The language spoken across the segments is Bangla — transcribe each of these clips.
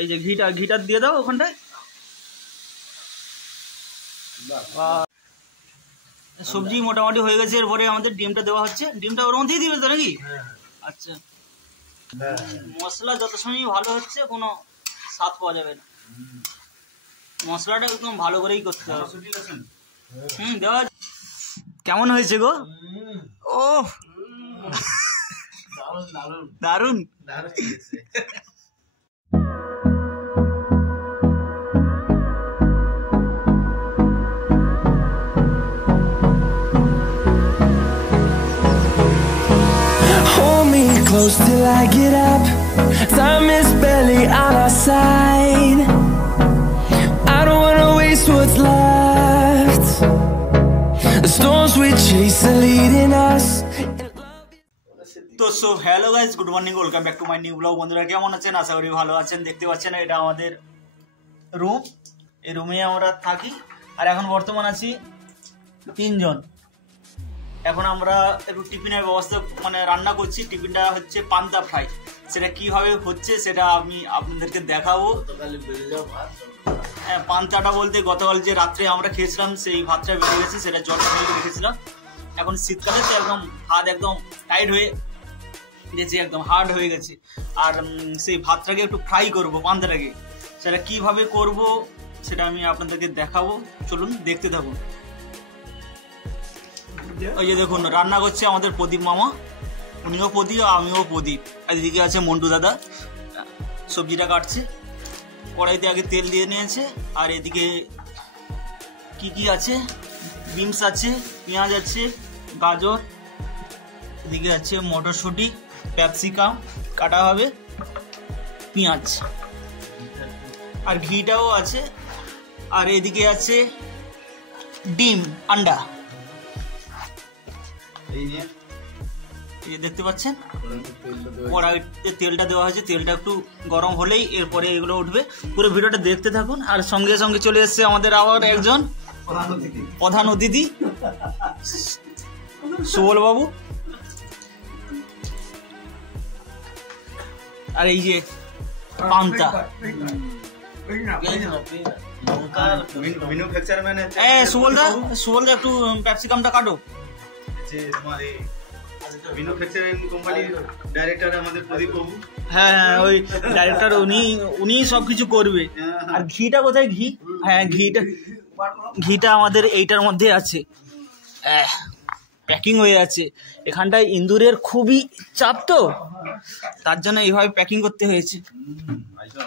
এই যে ঘিটা দিয়ে দাও ওখানটায়। সবজি মোটামুটি হয়ে গেছে, এরপরে আমাদের ডিমটা দেওয়া হচ্ছে। ডিমটা ওর মধ্যেই দিবে তো নাকি? আচ্ছা, মশলা যত সময় ভালো হচ্ছে কোনো স্বাদ পাওয়া যাবে না। মশলাটা একদম ভালো করেই করতে হবে। দেওয়া। কেমন হয়েছে গো? ও দারুন। Close till I get up. Time is barely on our side. I don't wanna waste what's left. The storms we chase are leading us. তো so hello guys, good morning, welcome back to my new blog. বন্ধুরা কেমন আছেন? আশা করি ভালো আছেন। দেখতে পাচ্ছেন এটা আমাদের রুম। এই রুমে আমরা থাকি। আর এখন বর্তমান আছি 3 জন। এখন আমরা একটু টিফিনের ব্যবস্থা রান্না করছি। টিফিনটা হচ্ছে পান্তা ফ্রাই। সেটা কিভাবে হচ্ছে সেটা আমি আপনাদেরকে দেখাবো। হ্যাঁ, পান্তাটা বলতে গতকাল যে রাত্রে আমরা খেয়েছিলাম সেই ভাতটা বেরিয়ে গেছে, সেটা জল ফেলে রেখেছিলাম। এখন শীতকালে তো একদম হাত একদম টাইট হয়ে গেছে, একদম হার্ড হয়ে গেছে। আর সেই ভাতটাকে একটু ফ্রাই করবো, পান্তাটাকে। সেটা কিভাবে করব সেটা আমি আপনাদেরকে দেখাবো। চলুন দেখতে থাকুন। ওই যে দেখুন, রান্না করছে আমাদের প্রদীপ মামা। উনিও প্রদীপ, আমিও প্রদীপ। আর এদিকে আছে মন্টু দাদা, সবজিটা কাটছে। কড়াইতে আগে তেল দিয়ে নিয়েছে। আর এদিকে কি আছে, বিনস আছে, পেঁয়াজ আছে, গাজর, এদিকে আছে মটরশুঁটি, ক্যাপসিকাম কাটা হবে, পেঁয়াজ, আর ঘিটাও আছে। আর এদিকে আছে ডিম, আন্ডা। এই দেখতে পাচ্ছেন কড়াইতে তেলটা দেওয়া হয়েছে। তেলটা একটু গরম হলেই এরপরে এগুলো উঠবে। পুরো ভিডিওটা দেখতে থাকুন। আর সঙ্গে সঙ্গে চলে এসছে আমাদের আবার একজন প্রধান অতিথি, সুবল বাবু। আর এই যে পান্তা, সুবল দা একটু ক্যাপসিকামটা কাটো। হ্যাঁ, ওই ডাইরেক্টর উনি সবকিছু করবে। আর ঘিটা কোথায়? ঘি, হ্যাঁ ঘিটা আমাদের এইটার মধ্যে আছে, প্যাকিং হয়ে আছে। এখানটায় ইন্দুরের খুবই চাপ, তো তার জন্য এইভাবে প্যাকিং করতে হয়েছে। আচ্ছা,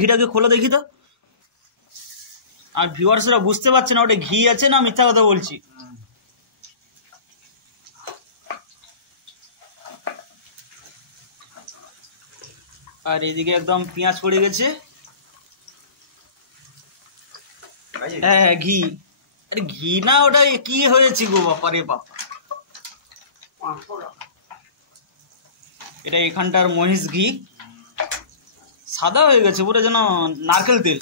ঘিটাকে খোলো দেখি তো। আর ভিউয়ার্সরা বুঝতে পারছে না ওটা ঘি আছে না মিথ্যা কথা বলছি। আর এদিকে একদম পেঁয়াজ পড়ে গেছে। হ্যাঁ ঘি। আরে ঘি না, ওটা কি হয়েছে গো বাপা রে বাপা। এটা এখানটার মহিষ ঘি, সাদা হয়ে গেছে পুরো, যেন নারকেল তেল।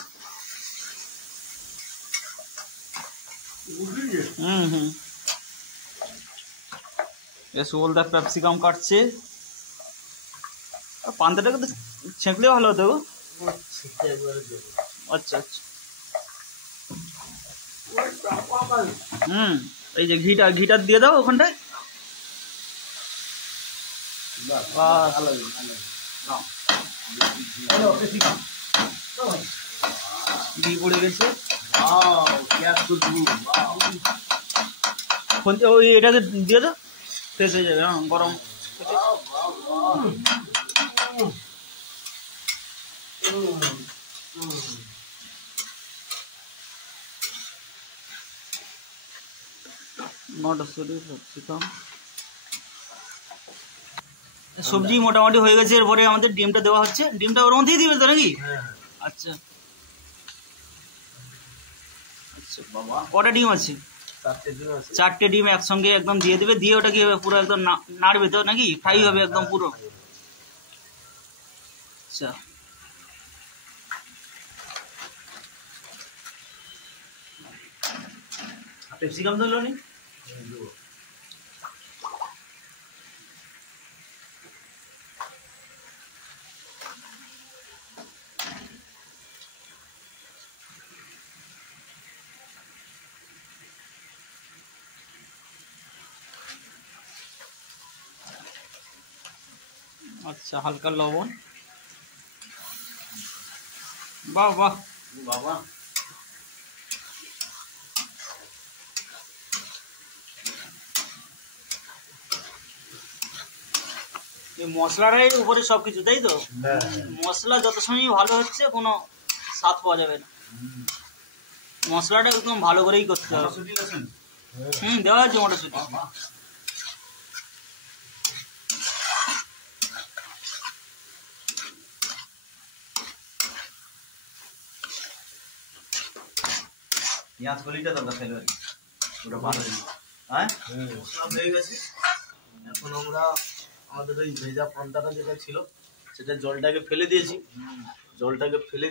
সুবলদা ক্যাপসিকাম কাটছে। পান্তাটাকে তো ছেঁকলে ভালো হতো গো। আচ্ছা আচ্ছা। এই যে ঘিটা দিয়ে দাও ওখানটায়। ঘি পড়ে গেছে। ওই এটাকে দিয়ে দাও, ফ্রেশ হয়ে যাবে। হ্যাঁ, গরম। সবজি মোটামুটি হয়ে গেছে, এরপরে আমাদের ডিমটা দেওয়া হচ্ছে। ডিমটা ওর মধ্যেই দিবে তো নাকি? আচ্ছা আচ্ছা। কটা ডিম আছে? 4টে ডিম একসঙ্গে একদম দিয়ে দেবে। দিয়ে ওটা কি পুরো একদম নাড়বে তো নাকি? ফ্রাই হবে একদম পুরো। আচ্ছা, ক্যাপসিকাম তো নি। আচ্ছা, হালকা লবণ। বাহ বাহ বাবা, এই মশলাটাই উপরে সবকিছু, তাই তো? মশলা যত সময় ভালো হচ্ছে কোনো স্বাদ পাওয়া যাবে না। মশলাটা একদম ভালো করেই করতে হবে। দেওয়া আছে মটরশুঁটি। পেঁয়াজ কলিটা দরকার ছিল, ওটা ভালো হ্যাঁ সব হয়ে গেছে। এখন আমরা আমাদের ওই ভেজা পান্তাটা যেটা ছিল সেটা জলটাকে ফেলে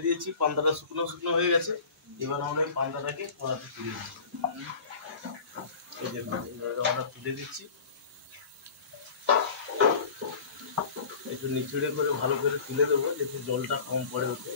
দিয়েছি, পান্তাটা শুকনো শুকনো হয়ে গেছে। এবার আমরা ওই পান্তাটাকে কড়াতে তুলে দিচ্ছি। এই দেখুন, আমরা তুলে দিচ্ছি, একটু নিচুড়ে করে ভালো করে তুলে দেবো যাতে জলটা কম পড়ে ওঠে।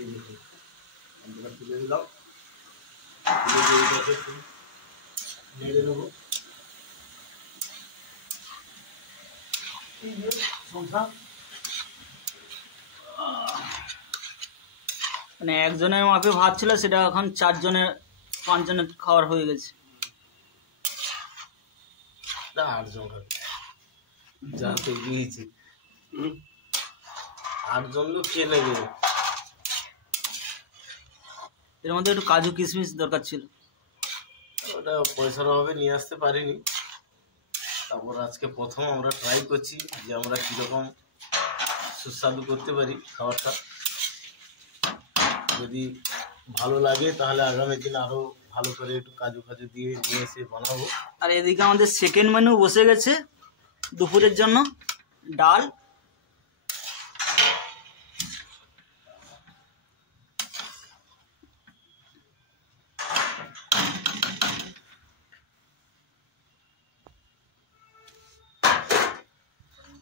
এই দেখুন, আমরা তুলে দিলাম, নেড়ে নেবো। মানে একজনের মাপে ভাত ছিল, সেটা এখন 4 জনের 5 জনের খাওয়ার হয়ে গেছে। 8 জন হবে, যা তো নিয়েছি 8 জন লোক খেয়ে নেবে। এর মধ্যে একটু কাজু কিশমিশ দরকার ছিল, ওটা পয়সার অভাবে নিয়ে আসতে পারিনি। তারপর আজকে প্রথম আমরা ট্রাই করছি যে আমরা কীরকম সুস্বাদু করতে পারি খাবারটা। যদি ভালো লাগে তাহলে আগামী দিন আরও ভালো করে একটু কাজু ফাজু দিয়ে নিয়ে এসে বানাবো। আর এদিকে আমাদের সেকেন্ড মেনু বসে গেছে দুপুরের জন্য। ডাল,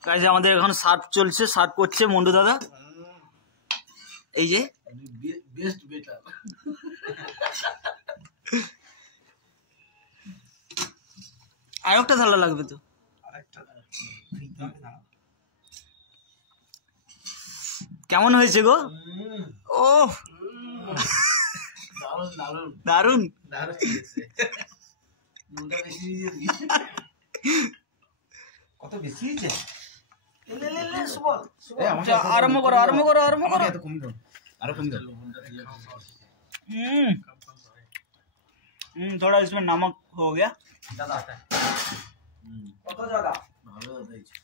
কাজে আমাদের এখন সার্ভ চলছে, সার্ভ করছে মন্ডু দাদা। এই যে বেস্ট বেটার। আর একটা থালা লাগবে তো। কেমন হয়েছে গো? ও দারুন কত বেশি হয়েছে? আরম্ভ করো। थोड़ा इसमें नमक हो गया। কত জায়গা ভালো হয়েছে।